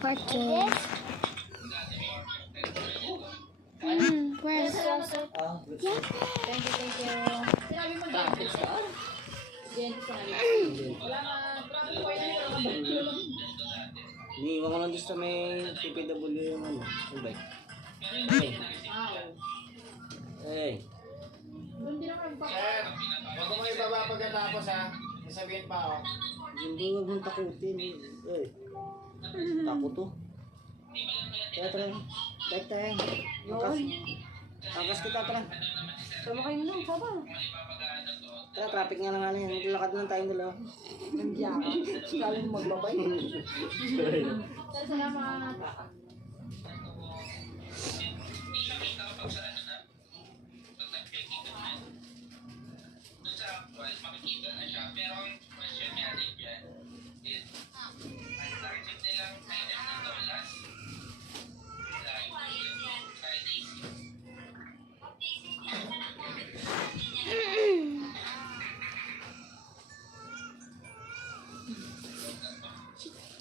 Cartoon. Where's Thank you. Sinabi mo Jenny ka? Jenny sinabi. Wala nga. Iniiwan ko lang dito sa may PPW yung ano, yung bike. Hey. Sir, huwag mo ibaba pagkatapos ha. Sasabihin pa ako. Hindi, huwag mong takutin. Hey. Takot to. Tara. Bike tayo. Angkas kita, tara. Sama kayo nun, sama. Tara, traffic nga lang yan. Maglalakad lang tayong dalawa. Nandiyan ka. Galing magbabay. Salamat.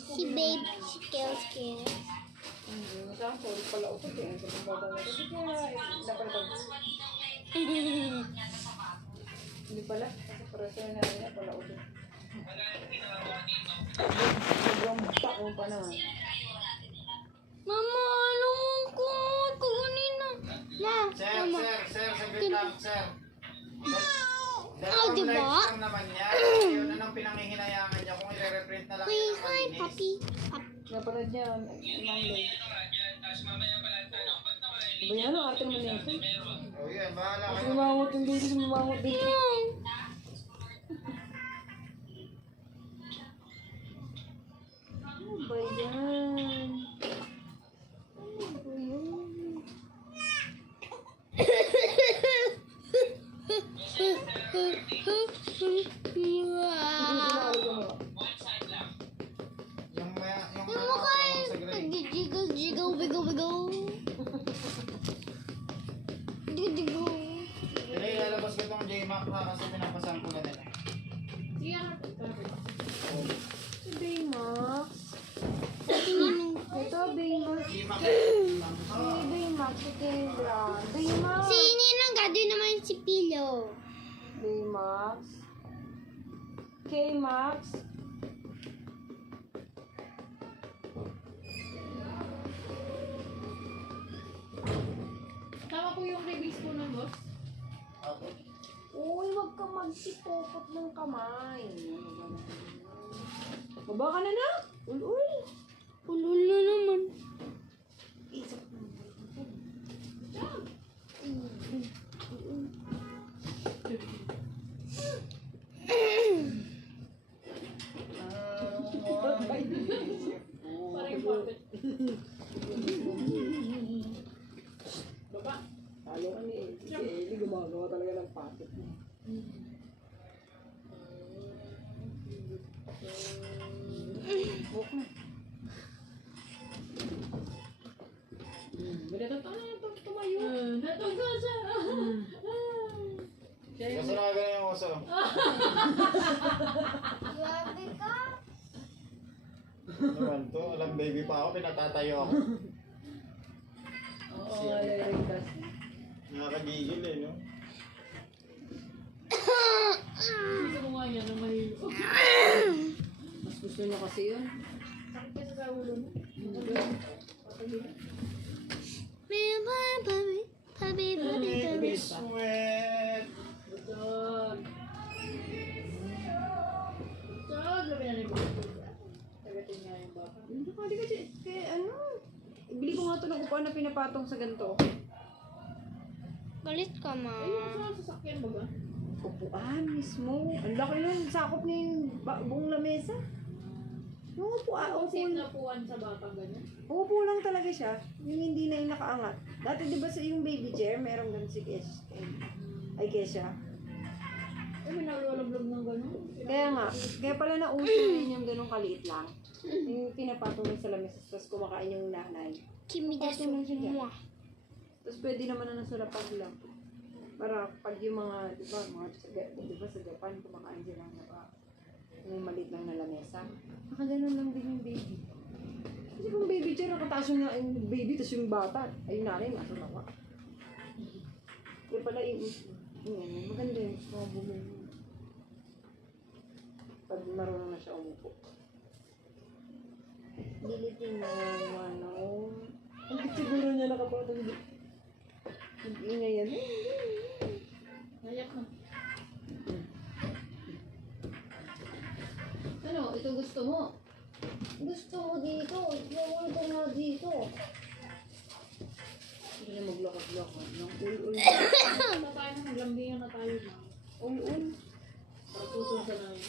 Si babe, si kills. Sorry pala ito. Kaya sa mga na ito. Kaya dapat ito. Hindi pala. Kasi para sa na pala ito. Sobrang bak mo pa naman. Mama, ano mo ko? Kukunin na. Sir, saglit lang, sir. Oh, diba? Lives lang naman yan. Yun na nang pinangihinayangan niya kung i-reprint na lang Hi, yan ng hi, malinis. papi. Napanood niya. Manglay. Ba yan? Ang arte naman nito. O yan, bahala kayo. Sumangot yung baby. Sumangot din. Ano ba yan? Ano ba yan? Yung sa gray. Jiggle. Dali, lalabas ko itong J-Mac ha kasi pinapasan ko na nila. Si Baymax. Ito, Baymax. J-Mac. Si Baymax, si Kendra. Baymax. Si Ninang gado naman si Pilo. Baymax. K-Max. Tama po yung release po ng boss. Okay. Uy, wag kang magsipopot ng kamay. Baba ka na na. Ul. Ulul na naman. Parang puppet. Baba. Talo ka ni Eli. Si Eli gumagawa talaga ng packet mo. Okay. Tumayo. Natungga siya. Kasi nakagano yung uso. Grabe ka. Naman to, alam baby pa ako, pinatatayo ako. Oo, lalagay. Nakakagigil eh, no? Gusto mo nga yan ng mahilo. Mas gusto niya kasi yun. Sakit kasi sa ulo mo. Baby sweat! Betul. Grabe na yung tagatin nga yung baka. Hindi ka kasi, kaya ano, bili ko nga ito ng upuan na pinapatong sa ganito. Galit ka, ma. Ayun, sa sasakyan ba ba? Upuan mismo. Ang laki nun, sakop na yung buong lamesa. Yung upuan, Kung safe upo, na puwan sa batang ganyan. upo lang talaga siya. Yung hindi na yung nakaangat. Dati di ba sa yung baby chair, meron ganun si Kes. Ay, Kesha. Eh, may nalulog ng gano'n. Kaya nga, kaya pala nauso yun yung ganun kaliit lang. Yung pinapatong sa lamesa, tapos kumakain yung nanay. Kimi da Patong lang siya dyan. sumwa. Tapos pwede naman na nasulapan sila. Para pag yung mga, di ba, sa Japan, kumakain sila na yung maliit lang na lamesa. Nakaganon lang din yung baby. Kasi Kung baby chair, nakataas yung baby, tapos yung bata. Ay, yung nanay, nasa baba. Kaya pala yung, maganda yung mga bumili. Pag marunong na siya umupo. Diliting na ano. Ang siguro niya nakapatang mag-ingay yan. Nayak na. Ano, ito gusto mo? Gusto mo dito. Iwawalan na dito. Hindi na maglakad-lakad. Nang ul-ul. Basta tayo na, maglambingan na tayo na. Ul-ul. Para susunod sa namin.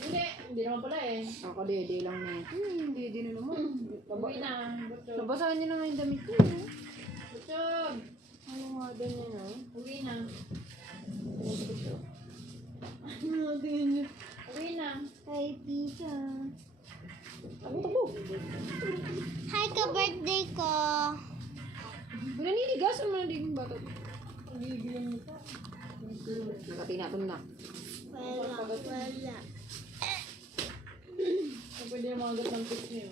Hindi naman pala eh. Ako, dede lang na ito. Hindi na naman. Uwi na, Butchog. Nabasahan niya na nga yung damit ko. Butchog! Ano nga din yan, ha? Uwi na. Ano tingin niyo? Uwi na. Hi, Pizza. Ako. Hi ka birthday ko. Naninigasan mo na din yung bata. Nagigilin mo pa. Nakatinatong na. Wala. So, pwede na mga ng tips niyo.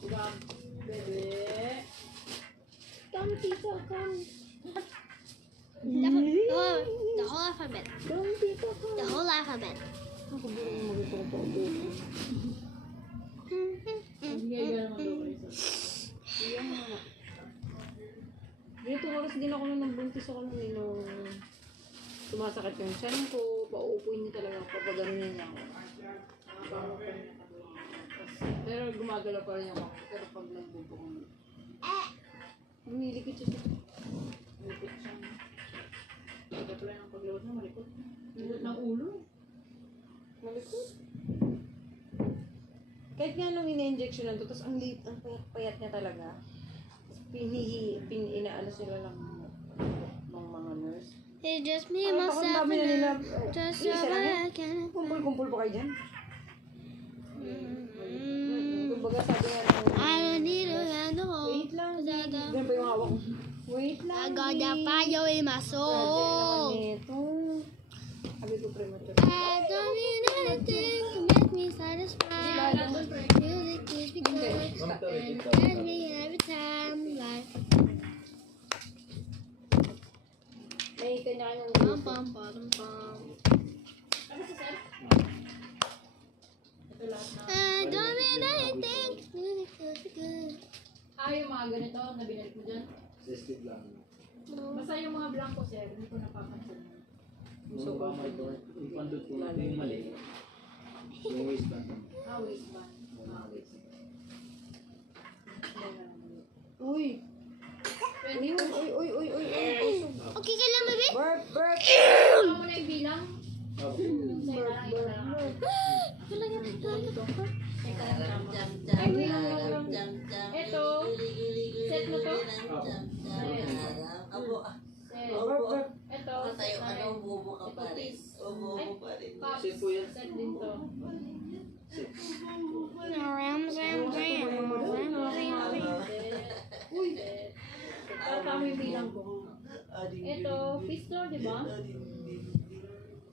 Diba? Bebe. Come, tita, come. The whole alphabet. Come, tita, come. The whole alphabet. Ako ba yung magpapapa? Hindi ka naman daw kayo sa. Iyan na. Dito oras din ako nung nagbuntis ako nung sumasakit yung tiyan ko. Pauupuin niya talaga. Papaganunin niya ako. Pero gumagalaw pa rin ako. Pero pag nagbubo ko. Umilikit siya. Malikot siya. Ito pala ng paglawat mo, malikot. Malikot ng ulo. Malikot. Kahit nga nung ina-injection to, tapos ang liit, ang payat niya talaga. Tapos inaano sila ng mga nurse. It's just me, Ang takot myself, namin na nila. and just Isa so lang I yan. can. Kumpul-kumpul pa kayo dyan. Kumbaga sabi nga ng... I don't need a hand to hold. Wait lang, Cause I got, ganun pa yung hawak ko. Wait lang, I got that fire in my soul. Ito. Sabi ko premature. I don't need anything to make me satisfied. Music is because and catch me every time. Like May kanya-kanyang pum pum pum pum. Ano sa sir? Ito lahat na. I don't need anything. Music feels good. Yung mga ganito na binalik mo dyan. Sensitive lang. Basta yung mga blanco sir, hindi ko napapansin. So, yung pandot ko na yung mali. Yung waistband. Waistband. Waistband. Uy! Uy! Okay ka lang, baby? Burp! Ano mo na yung bilang? Yung sa'yo na lang, ikaw na lang. Wala ka. Teka lang, tama. Ay, bilang lang. Ito, set mo to? Set. Ito, set na rin. Ito, piece. Ay, pops. Set po yan. Set din to. Ram. Uy! Tama yung bilang ko. Ito, piece to, di ba?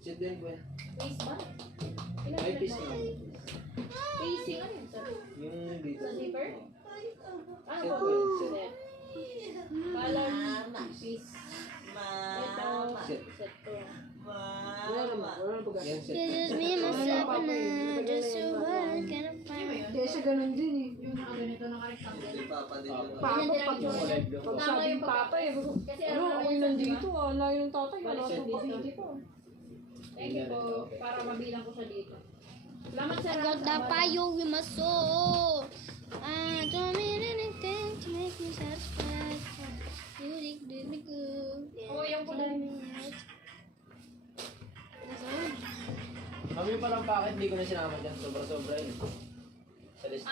Set din po yan. Piece ba? Ilan Ay, set piece mo? na. Pacing, ano yun, sir? Yung dito. Sa zipper? Ano Set ba? po yan. Set. Color, piece. Ito, Set. set to. Wala naman pag Yan set. This is me, myself, and I just so I can find. Kaya siya ganun din eh. Yung mga ganito na rectangle. Papa, Ganyan pag din ang pag sabi yung papa eh. Kasi Ano, naman ako'y yun, nandito ah. Layo ng tatay. Wala Balik siya sa dito. hindi pa. Thank you po, para mabilang ko siya dito. Salamat sir. I got that fire in my soul. I don't need anything to make me satisfied. Music do me good. Oo, yung kulay. Kami palang packet, hindi ko na sinama dyan. Sobra-sobra yun. Sa list.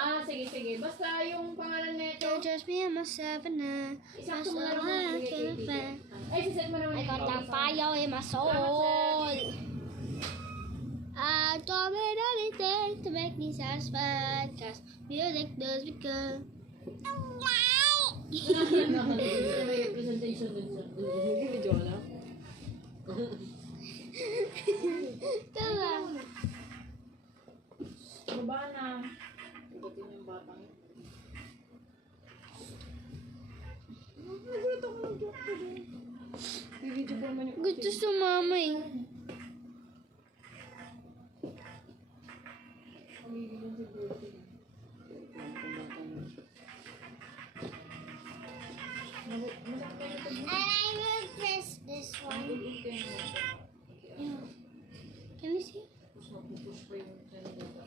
Sige. Basta yung pangalan nito, You're just me and myself and I. isakto mo na So naman I bigay kay can Tito. find. Ay, siset mo naman I got that yung fire in my soul. I don't need anything to make me satisfied. Cause music does me good. May presentation din siya. Video na. Diba? Baba na. Pagdating yung batang. Nagulat ako ng joke ko din. Bibidyo ko naman yung Gusto sumama eh. Pagigilin si Bertie. And I will press this one. Can you see? Tapos mapupush pa yung kanila.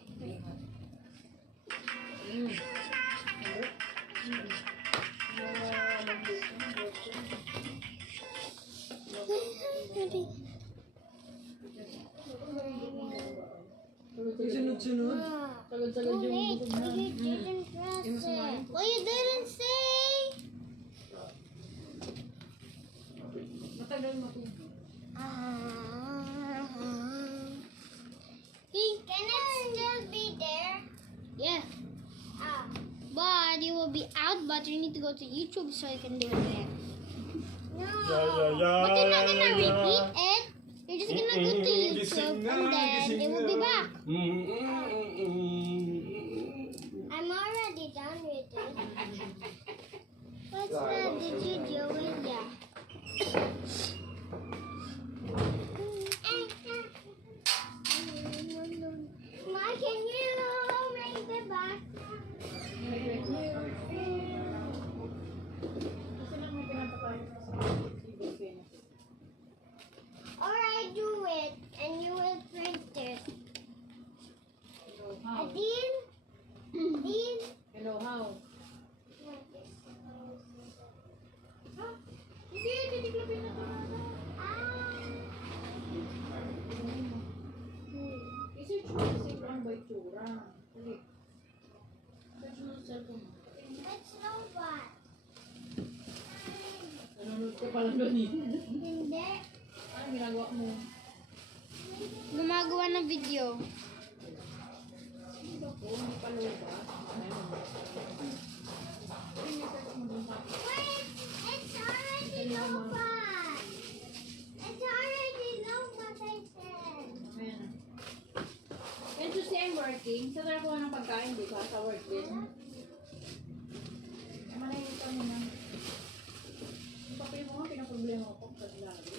Ready? sunod-sunod. Sagad-sagad Too yung late. bukod na. You didn't press it. Well, you didn't say. Matagal matubo. Can it still be there? Yeah. But you will be out, but you need to go to YouTube so you can do it there. No. But you're not gonna repeat it. You're just gonna go to YouTube and then it will be back. I'm already done with it. What's that? Did you do it? Yeah. Ma, can you make the back? Kasi lang may pinapakain sa Bertie. Or I do it and you will print it. Hello, how? Adin? Adin? Hello, how? Hindi, titiklopin na ito. I-search mo kasi kung ano ba itsura. Sige. Search mo sa cellphone mo. Let's know what. Nanonood ka pala doon eh. Hindi. Ano ginagawa mo? Gumagawa ng video. Hindi ba po? Hindi pa loba. Ayun. I-search mo doon sa Wait! It's already Nova! It's already Nova, I said. Ayan. Yan Tuesday I'm working. Sa trabaho ng pagkain, di ba? Sa work din. Manahimik mo na. Yung papel mo nga, pinaproblema ko sa lagi.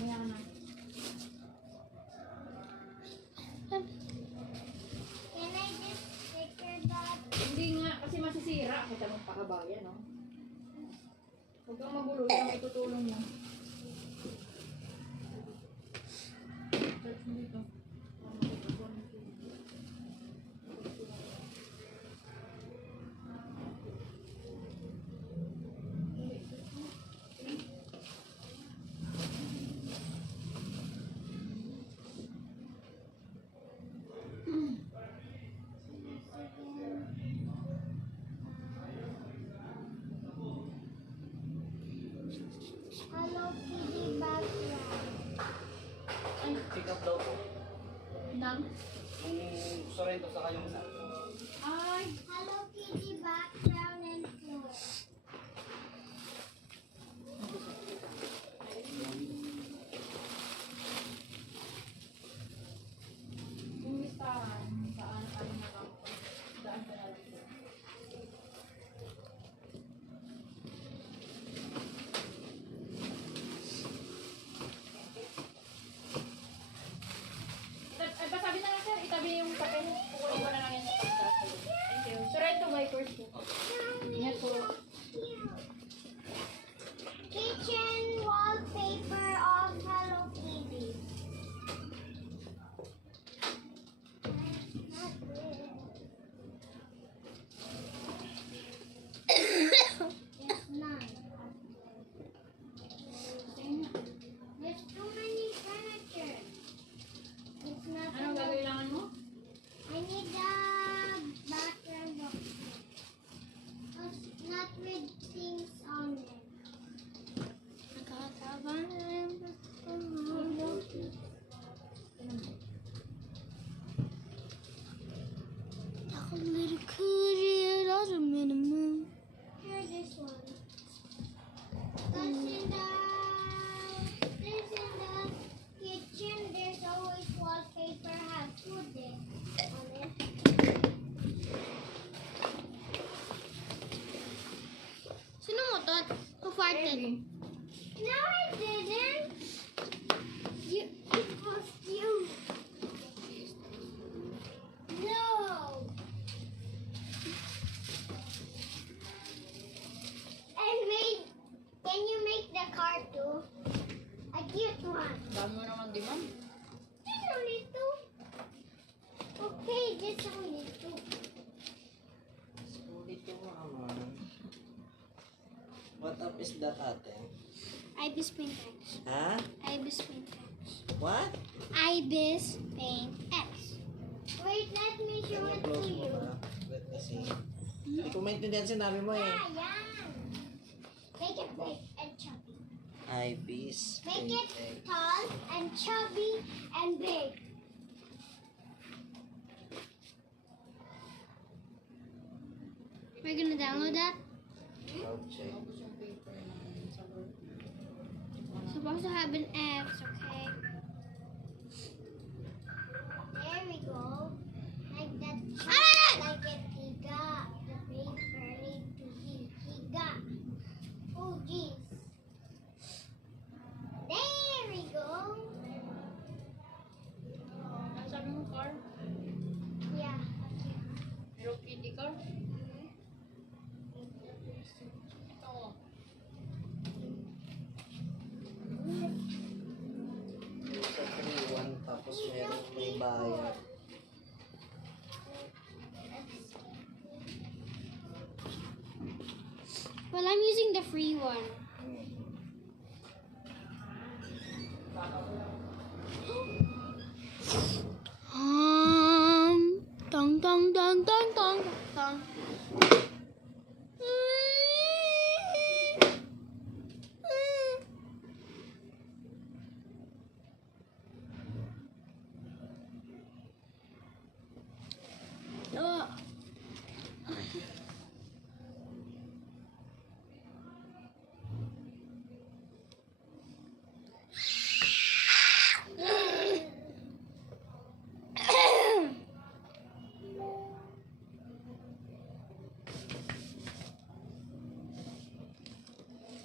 Maya ka na. Can I just sticker that? Hindi nga, kasi masisira. Kita mong pakabayan, no? Huwag kang magulo. Yung itutulong mo. Search mo dito. Hello Kitty background. Pick up daw po. Nang? Yung Sorrento sa kayong isa. Ay! Hello Kitty background and floor. Yung listahan, saan tayo nakakapag daan ka natin doon. Ay, pasabi na lang sir, itabi yung papel. Kukunin ko na lang yan sa pagkakasal. Thank you. Surrender my first po. Ingat po. Kitchen wallpaper of Hello Kitty. There's none. There's too many furniture. It's not Anong enough. gagawin mo? I need the background of not with things on it. Here, this one. Because in the kitchen, there's always wallpaper have food there. just only two. Sulit yung mama. What up is that, ate? Ibis paint X. Ha? Ibis paint X. What? Ibis paint X. Wait, let me show it to Close mo you. ba? Wait kasi. Hindi ko maintindihan sinabi mo eh. Yan. Make it big and chubby. Ibis. Make it tall and chubby and big. We're gonna download that. Cloud check. Supposed to have an X, okay? There we go. Like that. Like it, higa. The paper need to be higa. Oh, jeez. There we go. Ano sabi mo, car? Yeah. Hello Kitty car? Ito. Sa 3-1 tapos meron may bayad. Well, I'm using the free one. Dong dong dong dong dong dong. Oh.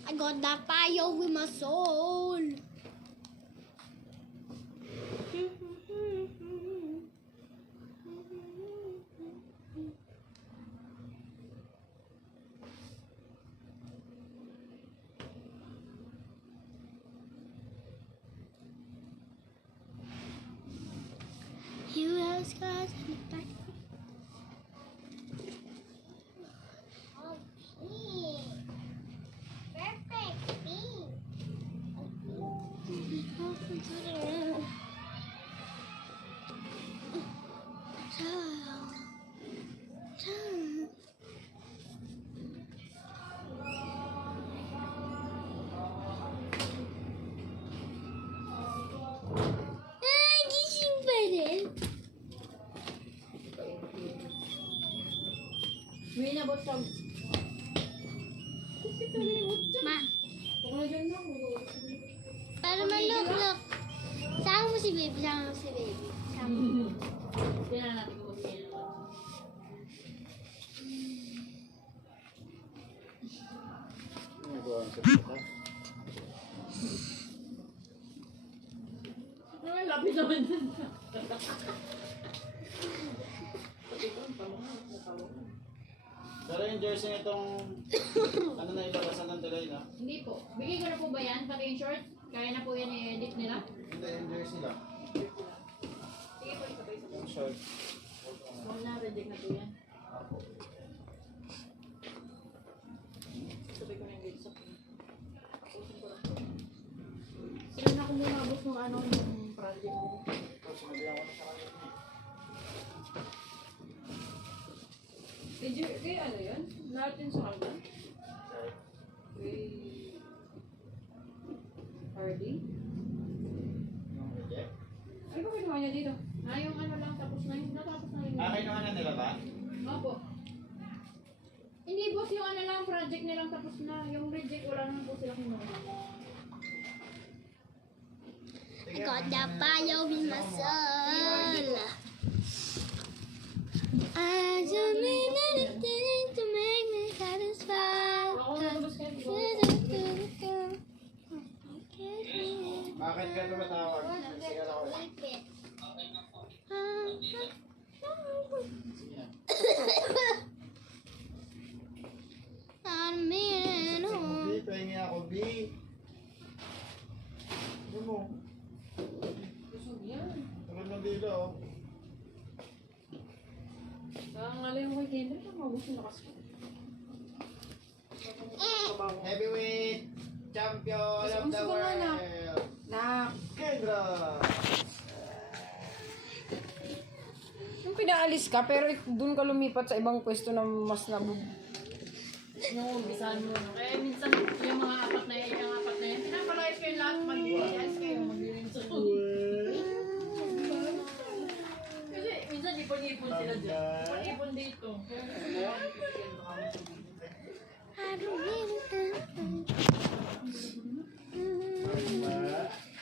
I got that fire with my soul. You have scars on the back. Perfect. Gising pa rin. May nabot siya. Ma, Kung na dyan lang. para malok-lok. Sama mo si baby, sama mo si baby. Sama mo. Kailan natin kung sila. Nagawa sa kita. Ay, lapit naman dyan. Pero yung jersey nitong ano na ilabasan ng delay na? Hindi po. Bigay ko na po ba yan? Pati yung short? Kaya na po yan i-edit nila? Hindi, yung jersey lang. Sige po, sabay-sabay. Yung short. Huwag na, reject na po yan. Sabay ko na yung date sa pin. Tapusin ko lang. Sila na kung bumabos ng ano yung project ko. Tapos sinabihan ko na sa kanya. Kaya ano yun? Lahat yun sa hanggang? Kay... Hardy? Yung reject. Ano ba ginawa niya dito? Ah, yung ano lang, tapos na yun. Natapos na yun. Kinuha na nila ba? Opo. Hindi boss, yung ano lang, project nilang tapos na. Yung reject, wala naman po sila kinuha. I got that fire with my soul. I don't need anything to make me satisfied. Ako na boss kayo. Bakit ka tumatawag? Sige lang ako. B, pahingi ako B. Ano mo? Kusog yan. Tulad ng dito oh. Malay mo kay Kendra, mabos yung lakas ko. Heavyweight champion of the Gusto ko nga na. world. Nak. Kendra. Yung pinaalis ka, pero doon ka lumipat sa ibang pwesto na mas nabug. Yung umpisahan mo. Kaya minsan yung mga apat na yan, pinapalayas kayo lahat, mag-iayas kayo, mag-iayas kayo. Kasi minsan ipon-ipon sila dyan. Ipon-ipon dito.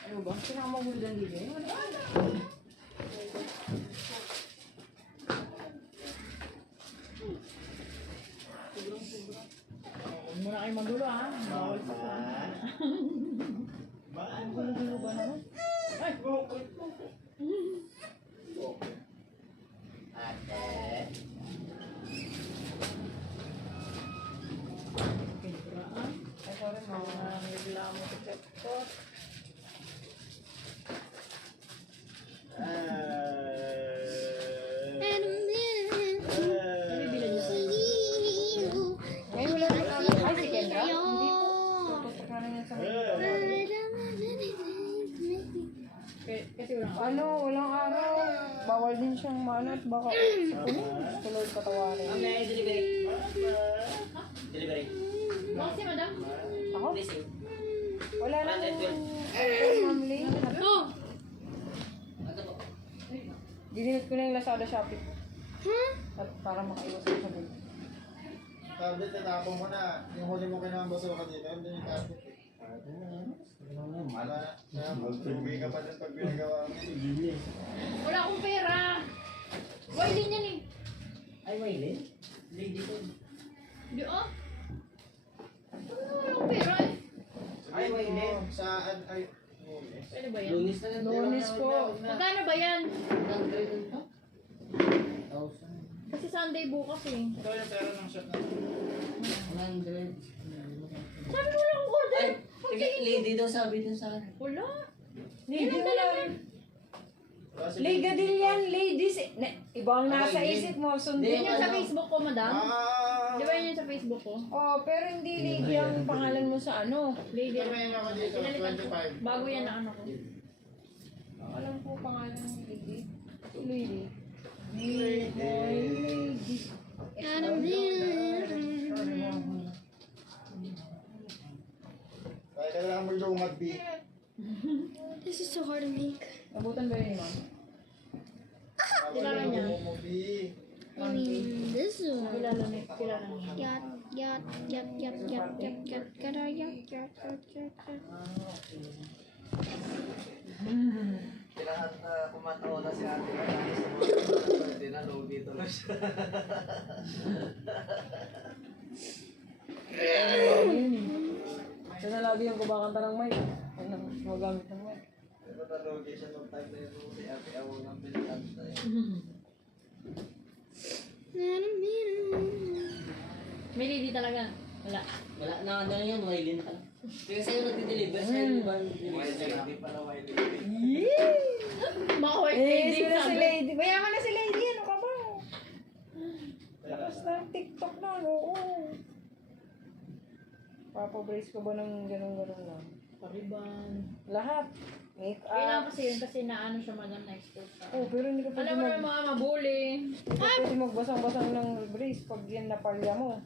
Ano ba? Pinakamaguldan din eh. Huwag muna kayo magulo ha. Bawal sa gulo ba naman? Ay! Ate. Kendra ah. Ay, sorry, mga Reklamo sa chat ko. Ngayon wala na lang. Ay, si Kendra? Hindi po. Tututok na lang yan sa Kasi walang Ano, walang araw. Bawal din siyang manat. Baka tulog patawarin. Delivery. Bakit si madam? Ako? Blessing. Wala na. 112. Ma'am Lee. Ito! Ano po? Dinilip ko na yung Lazada Shopee. At para makaiwas ko sa bill. Tablet, natapon mo na. Yung huli mo kinamang basura dito. Ano yung tablet eh? Wala. Lugi ka pa dyan pag binagawa mo. Wala akong pera! Wailin yan eh! Ay, Waylin? Lady ko. Di oh! Ano wala akong pera eh? Ay, Waylin. Saan? Ay, Lunes. Pwede ba yan? Lunis na lang. Lunes po. Magkano ba yan? 100. Kasi Sunday bukas eh. Ito yung pera ng shot na. 100. Sabi mo wala akong order! Ay, lady daw sabi dun sa akin. Wala! Lady Ilang wala dalawa? rin. Liga din yan, ladies. Ibang nasa Ay, isip mo, sundin. Yan yung sa Facebook ko, madam. Ah! Di ba yan yung sa Facebook ko? Oh, pero hindi lady ang pangalan mo sa ano. Lady. Sabihin ako dito, Pinalitan ko. 25. Bago yan na ano ko. Alam ko pangalan ng lady. Lady. Lady. Kaya kailangan mo lumag, B. This is so hard to make. Nabutan ba yun, ma'am? Kilala niya. Mo, B. I mean, this one. Kilala niya. Yat, yat, yat, yat, yat, yat, yat, yat, yat, yat, yat, yat, yat. Kailangan kumatawa na si ate na dahil sa mga tinalogi tuloy siya. Siya na lagi yung kumakanta ng mic. Yan ang magamit ng mic. Pero nalogi siya nung time na yun si ate awang ng pinakanta yun. May lady talaga. Wala. Wala na ano yun, Waylin ka. Kaya sa'yo nagdi-deliver, sa'yo ba hindi pala Waylin. Mga white Eh, lady. sila si sabi. lady. Mayaman na si lady. Ano ka ba? Lakas na TikTok na. Oo. Papabrace ko ba ng ganun-ganun lang? Pariban. Lahat. Make Kailangan up. kasi yun kasi naano siya madam na expert sa. Oh, pero hindi ka pwede, Alam mo na mga mabuli. hindi ka pwede magbasang-basang ng brace pag yan napalya mo.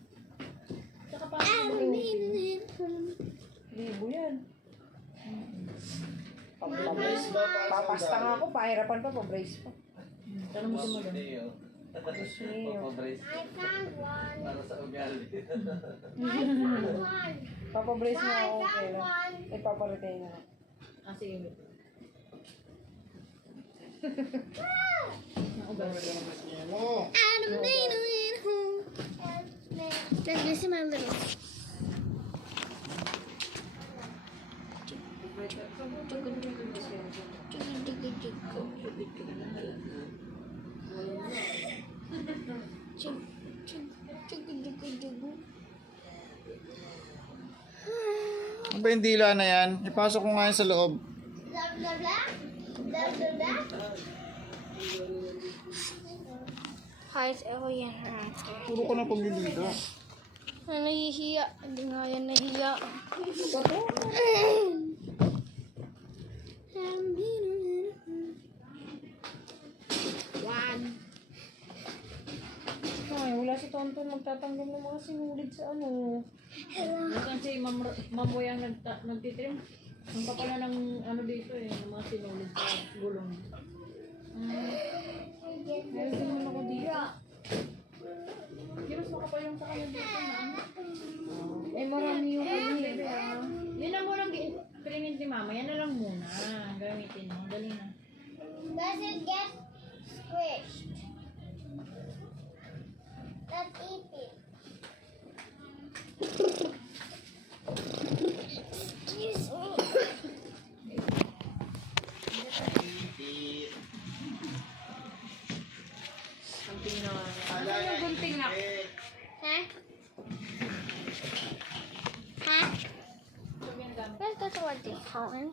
Tsaka pa. Libo yan. Brace ba para sa Papasta nga ugali? ako, pahirapan pa, pa-brace pa. Tanong mo si madam. Papabrace para sa ugali. Papabrace nga ako kailan. Ipaparetain na. Ah, sige. Mo. Then this is my little. Ano ba yung dila na yan? Ipasok ko nga yan sa loob. Kahit ako yan ate. Puro ka na pagliliga. Nahihiya. Hindi nga yan nahiya. One. Ay, wala si Tonton magtatanggal ng mga sinulid sa ano. Minsan si Ma'am Boy ang nagtitrim. Ang kapala ng ano dito eh, ng mga sinulid sa gulong. Meron din naman ako dito. Giros mo ka pa yung sa kanya dito na ano. Eh, marami yung ano eh. Yun na muna trimid ni Mama. Yan na lang muna. Gamitin mo. Dali na. Does it get squished? Let's eat it. Excuse me. Ang tingin na Ala, yung gunting na. Huh? Huh? Let's go to what they call it.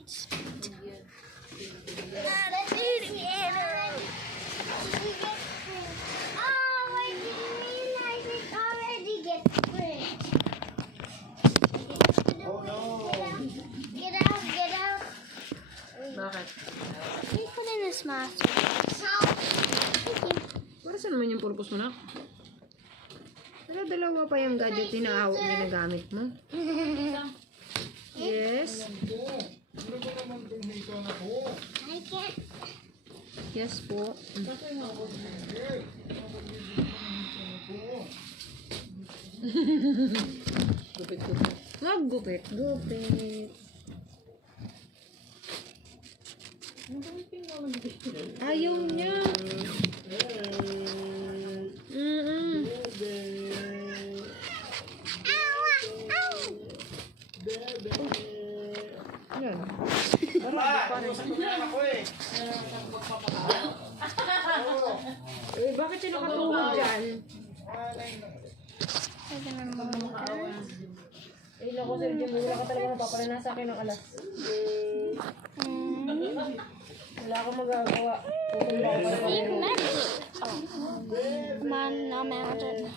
Oh, what do you mean? I did already get squished. Oh no. Get out, get out. Bakit? We put in this mask. Para saan naman yung purpose mo na? Dalawa pa yung gadget na ginagamit mo. Yes. Ano ba naman itong hika na po? I can't. Yes po. Gupit, gupit. Wag gupit, gupit. Ayaw niya. Yan. Usap ko na ako eh. Eh, bakit siya nakatuhod dyan? Pwede na naman. Eh, naku, Sir Jim, wala ka talaga napapalala sa akin ng alas. Wala akong magagawa. Pupunta ako pa Leave rin. magic. Come on, no magic.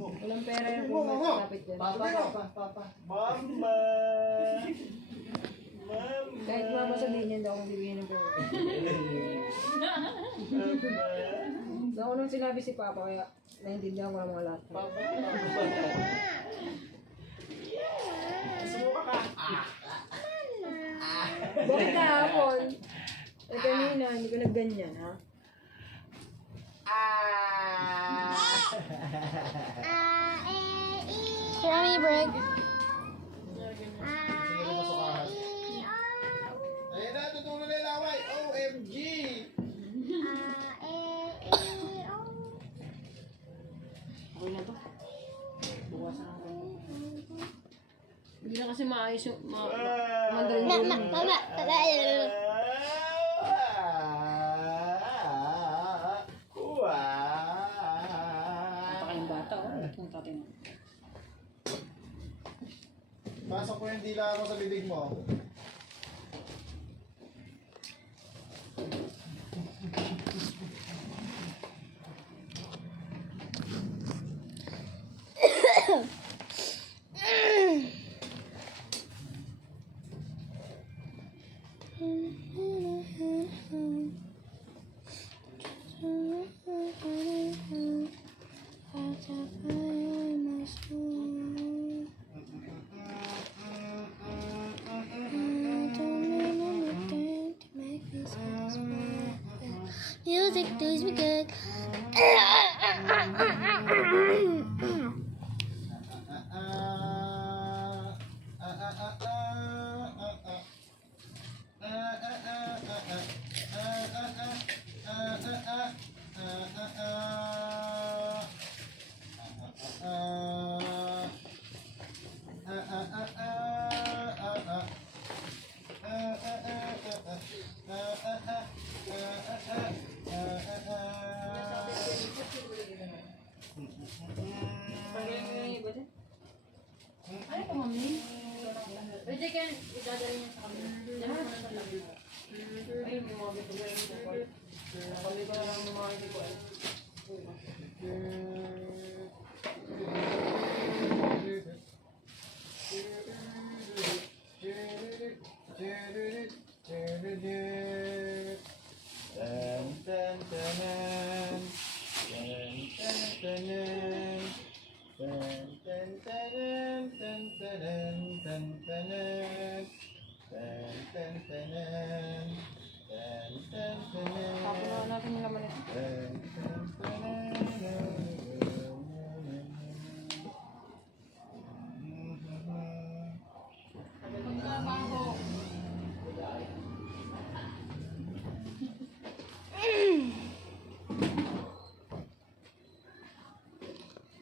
Walang pera yung kung may kapit dyan. Papa. Mama. Kahit mama sabihin niya, hindi ako bibigyan ng pera. Naunang sinabi si Papa, kaya naiintindihan ko lang mga lahat. Bakit kahapon? Eh kanina, hindi ka nagganyan, ha? Here, let me break. Ayun na, tutulong na yung laway. OMG! Okay na to. Bukasan ako. Hindi na kasi maayos yung mandal Ma, yung ma, mama, mama. kayong bata, oh. Itong tatay mo. Pasok ko yung dila mo sa bibig mo. Music does me good. Ano po, Mami? Pwede ka, idadali niya sa kamila.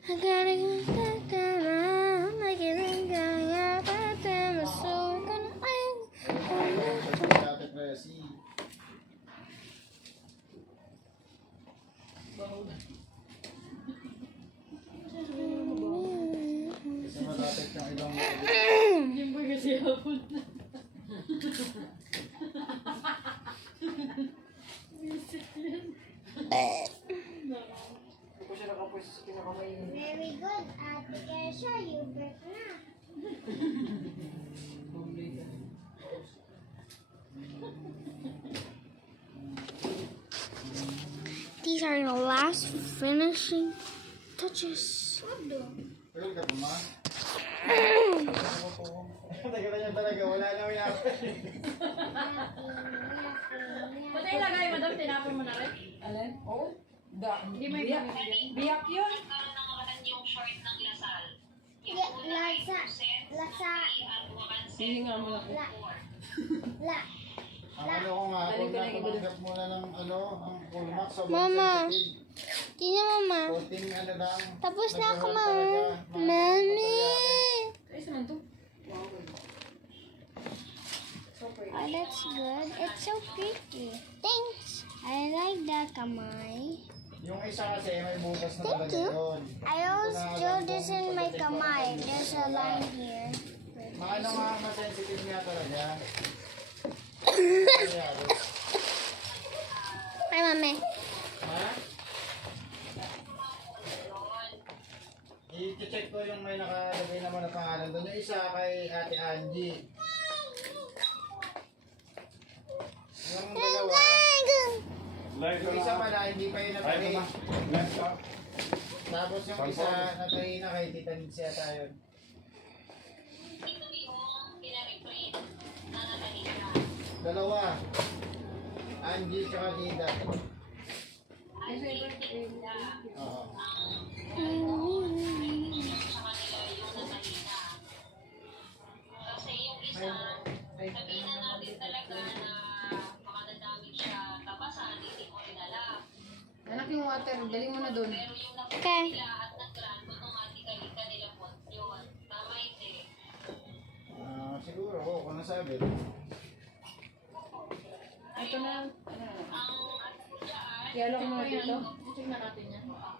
I gotta get back around. I get back around. So gonna Dati Presi. Kasi malapit ng ilong mo. Yung boy kasi hapon. Hindi ko siya nakapwesto sa kinakamay. Very good, Ate Kesha. You bet na. These are the last finishing touches. Tagal ka pa, ma? Tagal na talaga. Wala na yan. Pati ilagay, madam, tinapon mo na rin. Alin? Oo. Hindi may Biyak. bibigyan. Biyak yun. Hihinga mo na po. Ang ano ko nga, kung natumanggap muna ng ano, ang Coolmax sa Mama. sensitive. Tingnan, Mama. Coating ano lang. Tapos na ako, nag-work Mama. talaga. Mga Mami. materials. Ayos naman to. Wow. So pretty. Oh, that's good. It's so pretty. Thanks. I like that, kamay. Yung isa kasi may butas na Thank talaga you. yun. I always do this in my kamay. There's a line here. Mga ano nga masensitive niya talaga. Kaya, Hi, Mami. ha? I-check ko yung may nakalagay naman na pangalan doon. Yung isa kay Ate Angie. Yung dalawa, yung isa pala hindi pa yun natay. Tapos yung isa natay na kay Tita Nitsi yata yun. Dalawa. Angie tsaka Dida. Oo. Anak yung water, dali mo na doon. Okay. Siguro, oo, kung nasabi. Ito na. Yalo ko muna dito. Check na natin yan. Para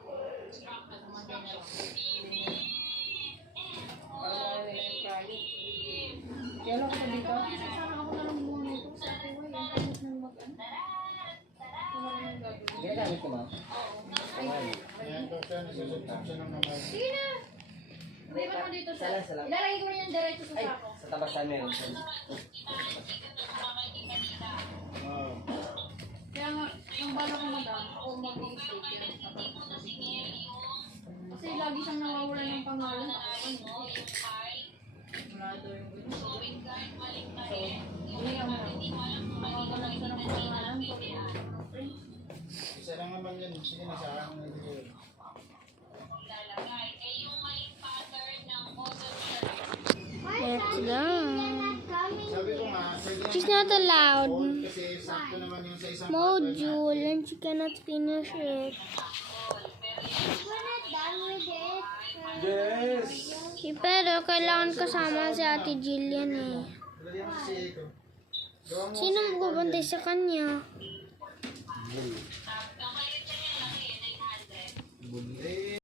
wala nila yung private. Yalo ko na dito. Sana ako na lang muna ito sa ate Way. Ang kahit nang mag-ano. Wala na yung gagawin. Ginagamit ko, ma'am. Ayan, ito siya, nasusunod siya ng naman. Sige na! Iwan mo dito sa... Sala. Ilalagay ko na yan diretso sa sako. Sa tabasan meron. Oo. Kaya nga, yung bala ko madam, ako mag-i-state yan. Kasi lagi siyang nawawala ng pangalan. Wala daw yung gusto. So, hindi nga mo. Nawawala siya ng pangalan. Isa lang naman yun. Sige na sa akin. Nagbigay. Let's go. Sabi ko nga, pwede She's naman not allowed. hold kasi sakto naman yung sa isang Module, and she cannot finish it. Yes! Pero kailangan kasama si Ate Jillian eh. Dali mo si Eko. Gawa mo Sino si Eko magbabantay dyan. sa kanya? Eh,